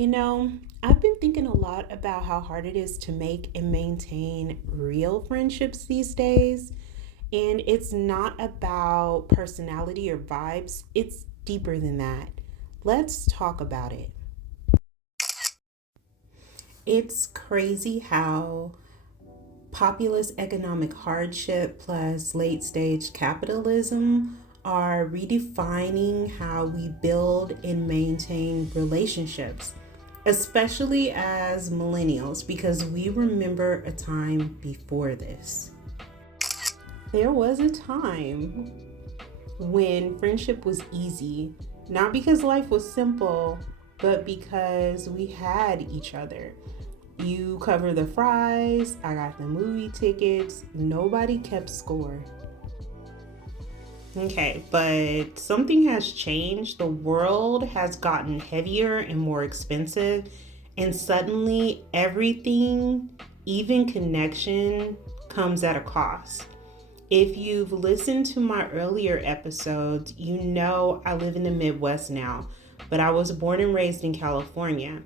You know, I've been thinking a lot about how hard it is to make and maintain real friendships these days. And it's not about personality or vibes, it's deeper than that. Let's talk about it. It's crazy how populist economic hardship plus late stage capitalism are redefining how we build and maintain relationships, especially as millennials, because we remember a time before this. There was a time when friendship was easy, not because life was simple, but because we had each other. You cover the fries, I got the movie tickets, nobody kept score. Okay, but something has changed. The world has gotten heavier and more expensive, and suddenly everything, even connection, comes at a cost. If you've listened to my earlier episodes, you know I live in the Midwest now, but I was born and raised in California.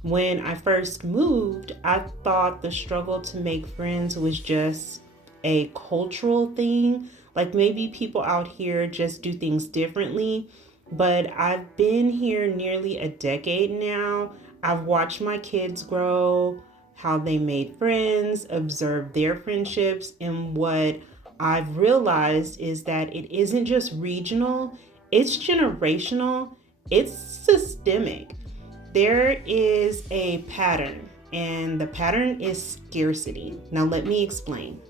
When I first moved, I thought the struggle to make friends was just a cultural thing. Like maybe people out here just do things differently. But I've been here nearly a decade now. I've watched my kids grow, how they made friends, observed their friendships, and what I've realized is that it isn't just regional, it's generational, it's systemic. There is a pattern, and the pattern is scarcity. Now, let me explain.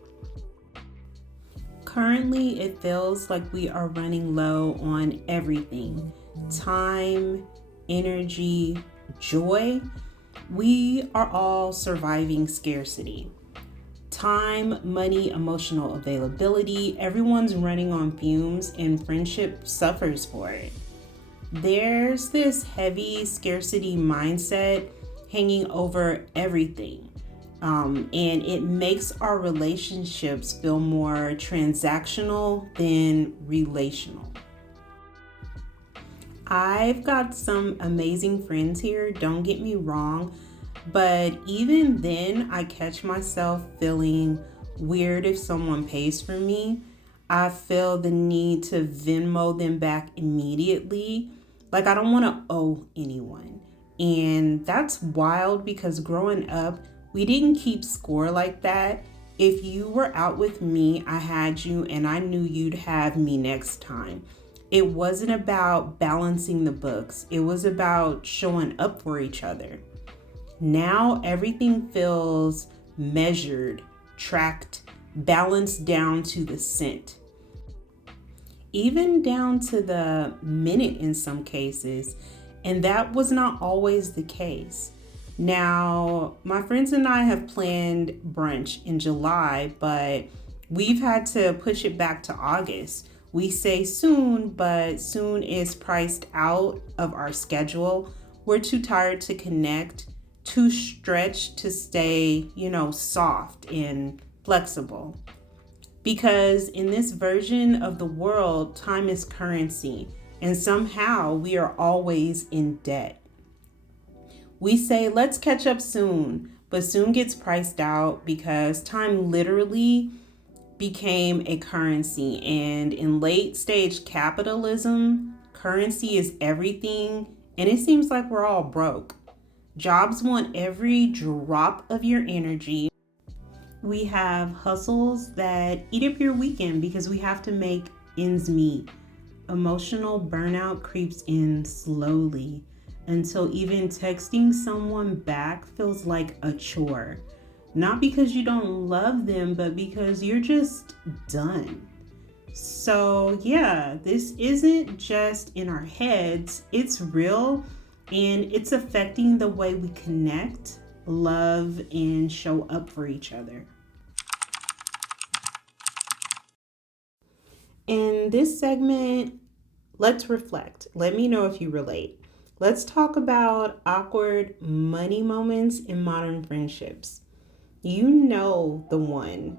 Currently, it feels like we are running low on everything: time, energy, joy. We are all surviving scarcity. Time, money, emotional availability, everyone's running on fumes, and friendship suffers for it. There's this heavy scarcity mindset hanging over everything. And it makes our relationships feel more transactional than relational. I've got some amazing friends here, don't get me wrong, but even then, I catch myself feeling weird if someone pays for me. I feel the need to Venmo them back immediately. Like, I don't want to owe anyone. And that's wild because growing up, we didn't keep score like that. If you were out with me, I had you, and I knew you'd have me next time. It wasn't about balancing the books, it was about showing up for each other. Now everything feels measured, tracked, balanced down to the cent, even down to the minute in some cases. And that was not always the case. Now, my friends and I have planned brunch in July, but we've had to push it back to August. We say soon, but soon is priced out of our schedule. We're too tired to connect, too stretched to stay, soft and flexible. Because in this version of the world, time is currency, and somehow we are always in debt. We say, let's catch up soon, but soon gets priced out because time literally became a currency. And in late stage capitalism, currency is everything, and it seems like we're all broke. Jobs want every drop of your energy. We have hustles that eat up your weekend because we have to make ends meet. Emotional burnout creeps in slowly until even texting someone back feels like a chore. Not because you don't love them, but because you're just done. So, yeah, this isn't just in our heads, it's real, and it's affecting the way we connect, love, and show up for each other. In this segment, let's reflect. Let me know if you relate. Let's talk about awkward money moments in modern friendships. You know the one.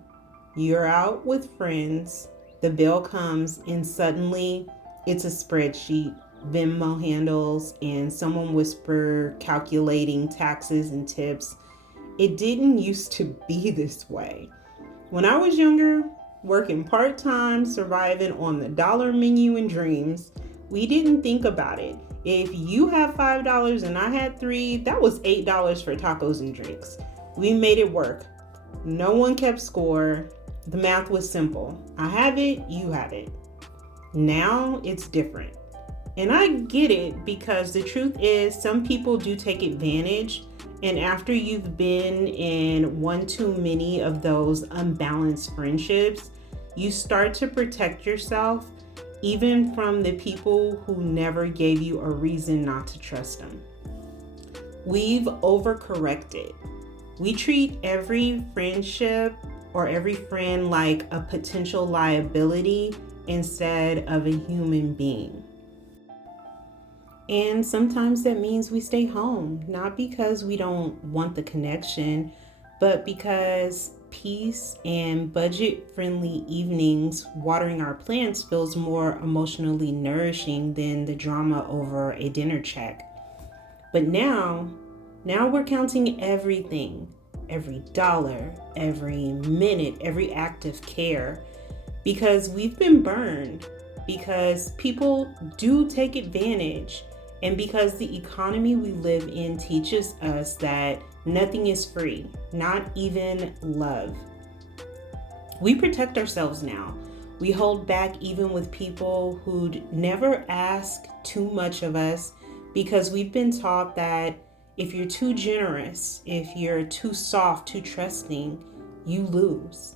You're out with friends, the bill comes, and suddenly it's a spreadsheet. Venmo handles, and someone whisper calculating taxes and tips. It didn't used to be this way. When I was younger, working part time, surviving on the dollar menu and dreams, we didn't think about it. If you had $5 and I had three, that was $8 for tacos and drinks. We made it work. No one kept score. The math was simple. I have it, you have it. Now it's different. And I get it, because the truth is some people do take advantage. And after you've been in one too many of those unbalanced friendships, you start to protect yourself, even from the people who never gave you a reason not to trust them. We've overcorrected. We treat every friendship or every friend like a potential liability instead of a human being. And sometimes that means we stay home, not because we don't want the connection, but because peace and budget-friendly evenings watering our plants feels more emotionally nourishing than the drama over a dinner check. But now we're counting everything, every dollar, every minute, every act of care, because we've been burned, because people do take advantage, and because the economy we live in teaches us that nothing is free, not even love. We protect ourselves now. We hold back even with people who'd never ask too much of us, because we've been taught that if you're too generous, if you're too soft, too trusting, you lose.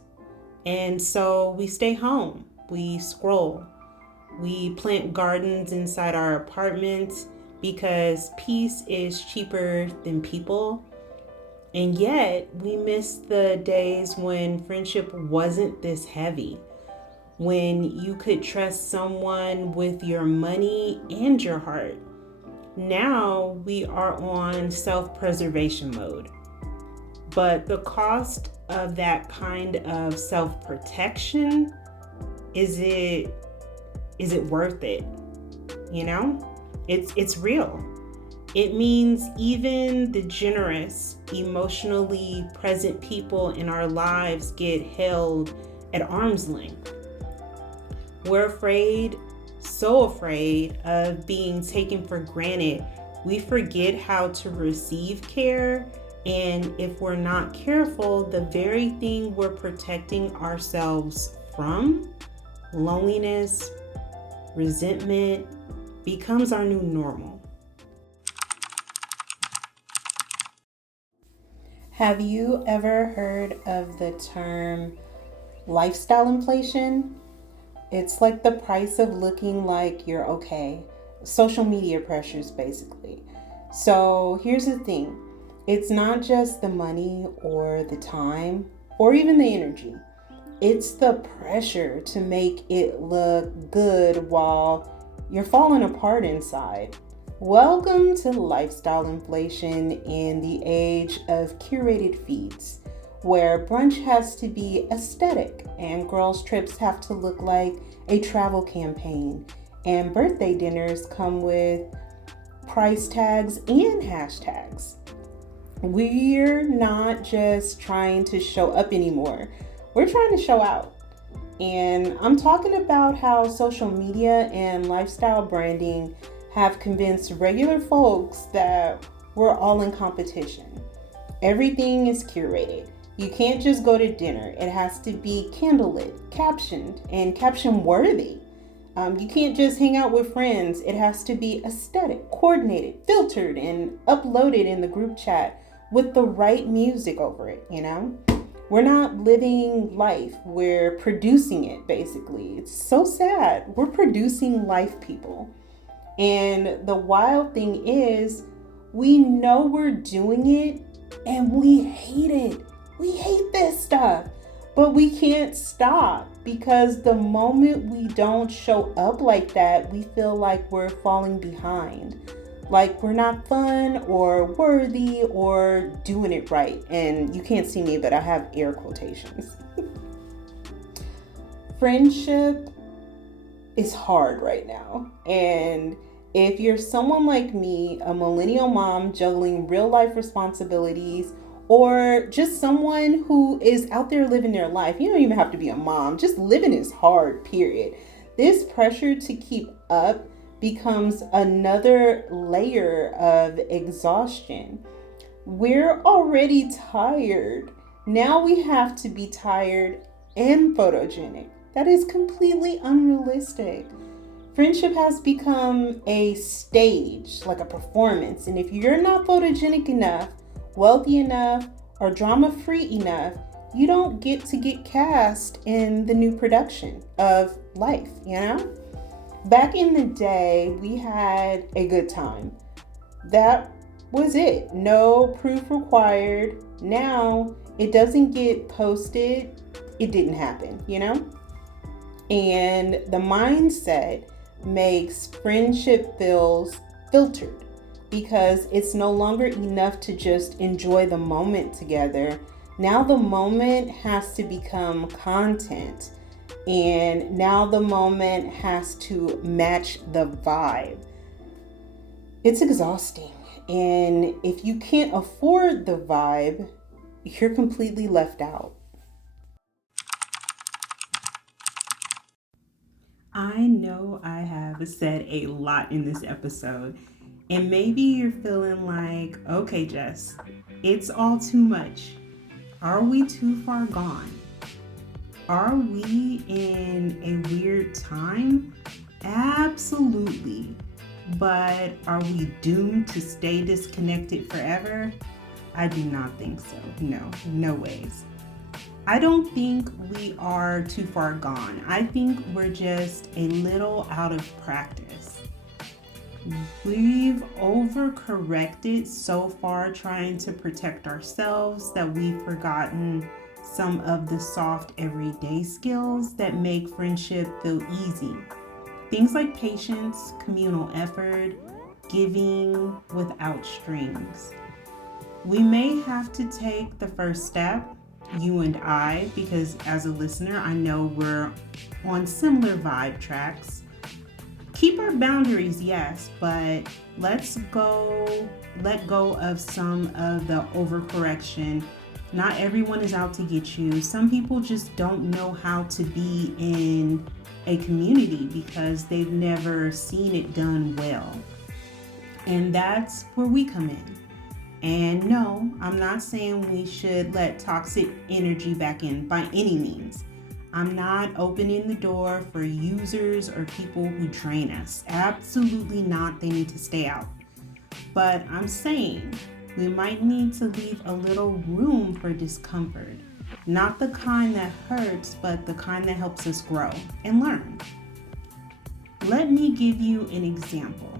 And so we stay home, we scroll, we plant gardens inside our apartments because peace is cheaper than people. And yet we miss the days when friendship wasn't this heavy, when you could trust someone with your money and your heart. Now we are on self-preservation mode. But the cost of that kind of self-protection, is it worth it? You know, it's real. It means even the generous, emotionally present people in our lives get held at arm's length. We're afraid, so afraid of being taken for granted. We forget how to receive care. And if we're not careful, the very thing we're protecting ourselves from, loneliness, resentment, becomes our new normal. Have you ever heard of the term lifestyle inflation? It's like the price of looking like you're okay. Social media pressures, basically. So here's the thing. It's not just the money or the time or even the energy. It's the pressure to make it look good while you're falling apart inside. Welcome to lifestyle inflation in the age of curated feeds, where brunch has to be aesthetic and girls' trips have to look like a travel campaign, and birthday dinners come with price tags and hashtags. We're not just trying to show up anymore. We're trying to show out. And I'm talking about how social media and lifestyle branding have convinced regular folks that we're all in competition. Everything is curated. You can't just go to dinner. It has to be candlelit, captioned, and caption worthy. You can't just hang out with friends. It has to be aesthetic, coordinated, filtered, and uploaded in the group chat with the right music over it, you know? We're not living life. We're producing it, basically. It's so sad. We're producing life, people. And the wild thing is, we know we're doing it and we hate it. We hate this stuff, but we can't stop, because the moment we don't show up like that, we feel like we're falling behind, like we're not fun or worthy or doing it right. And you can't see me, but I have air quotations. Friendship is hard right now, and If you're someone like me, a millennial mom juggling real life responsibilities, or just someone who is out there living their life, you don't even have to be a mom, just living is hard, period. This pressure to keep up becomes another layer of exhaustion. We're already tired. Now we have to be tired and photogenic. That is completely unrealistic. Friendship has become a stage, like a performance. And if you're not photogenic enough, wealthy enough, or drama free enough, you don't get to get cast in the new production of life, you know? Back in the day, we had a good time. That was it. No proof required. Now, it doesn't get posted, it didn't happen, you know? And the mindset makes friendship feels filtered because it's no longer enough to just enjoy the moment together. Now the moment has to become content, and now the moment has to match the vibe. It's exhausting. And if you can't afford the vibe, you're completely left out. I know I have said a lot in this episode, and maybe you're feeling like, okay, Jess, it's all too much. Are we too far gone? Are we in a weird time? Absolutely. But are we doomed to stay disconnected forever? I do not think so. No ways. I don't think we are too far gone. I think we're just a little out of practice. We've overcorrected so far trying to protect ourselves that we've forgotten some of the soft everyday skills that make friendship feel easy. Things like patience, communal effort, giving without strings. We may have to take the first step, you and I, because as a listener, I know we're on similar vibe tracks. Keep our boundaries, yes, but let go of some of the overcorrection. Not everyone is out to get you. Some people just don't know how to be in a community because they've never seen it done well. And that's where we come in. And no, I'm not saying we should let toxic energy back in by any means. I'm not opening the door for users or people who drain us. Absolutely not. They need to stay out. But I'm saying we might need to leave a little room for discomfort. Not the kind that hurts, but the kind that helps us grow and learn. Let me give you an example.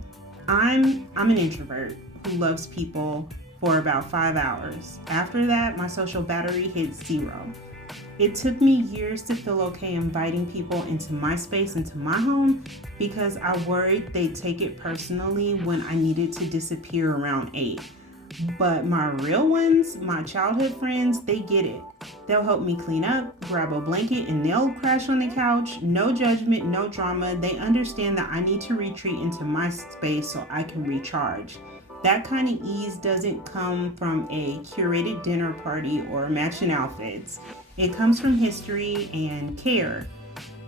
I'm an introvert who loves people for about 5 hours. After that, my social battery hit 0. It took me years to feel okay inviting people into my space, into my home, because I worried they'd take it personally when I needed to disappear around 8. But my real ones, my childhood friends, they get it. They'll help me clean up, grab a blanket, and they'll crash on the couch. No judgment, no drama. They understand that I need to retreat into my space so I can recharge. That kind of ease doesn't come from a curated dinner party or matching outfits. It comes from history and care,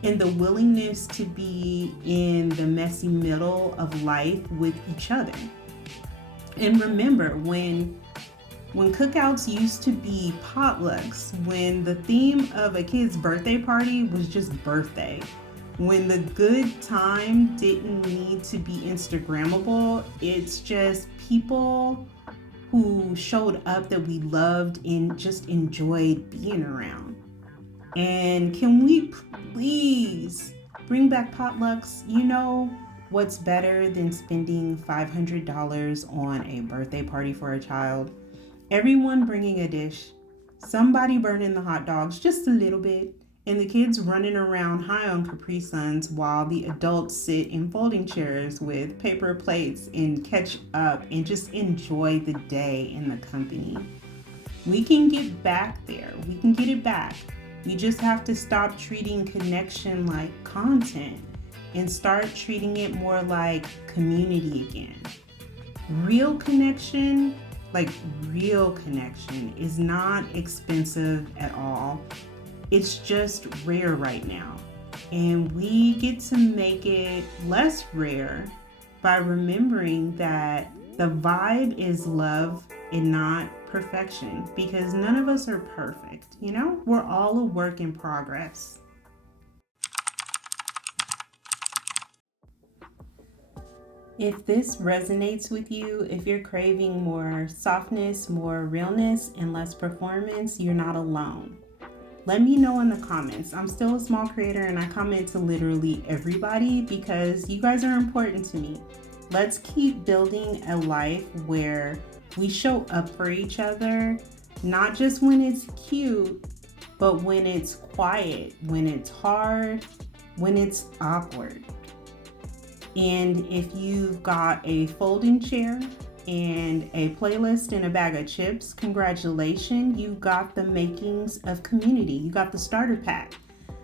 and the willingness to be in the messy middle of life with each other. And remember, when cookouts used to be potlucks, when the theme of a kid's birthday party was just birthday, when the good time didn't need to be Instagrammable, it's just people who showed up that we loved and just enjoyed being around. And can we please bring back potlucks? You know what's better than spending $500 on a birthday party for a child? Everyone bringing a dish, somebody burning the hot dogs just a little bit, and the kids running around high on Capri Suns while the adults sit in folding chairs with paper plates and catch up and just enjoy the day in the company. We can get back there. We can get it back. We just have to stop treating connection like content and start treating it more like community again. Real connection, like real connection, is not expensive at all. It's just rare right now. And we get to make it less rare by remembering that the vibe is love and not perfection, because none of us are perfect. We're all a work in progress. If this resonates with you, if you're craving more softness, more realness, and less performance, you're not alone. Let me know in the comments. I'm still a small creator and I comment to literally everybody because you guys are important to me. Let's keep building a life where we show up for each other, not just when it's cute, but when it's quiet, when it's hard, when it's awkward. And if you've got a folding chair and a playlist and a bag of chips, congratulations, you got the makings of community. You got the starter pack.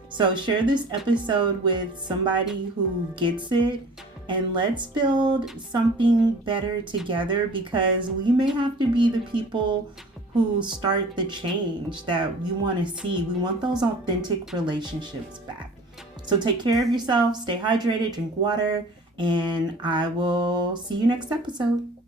So share this episode with somebody who gets it, and let's build something better together, because we may have to be the people who start the change that we want to see. We want those authentic relationships back. So take care of yourself, stay hydrated, drink water, and I will see you next episode.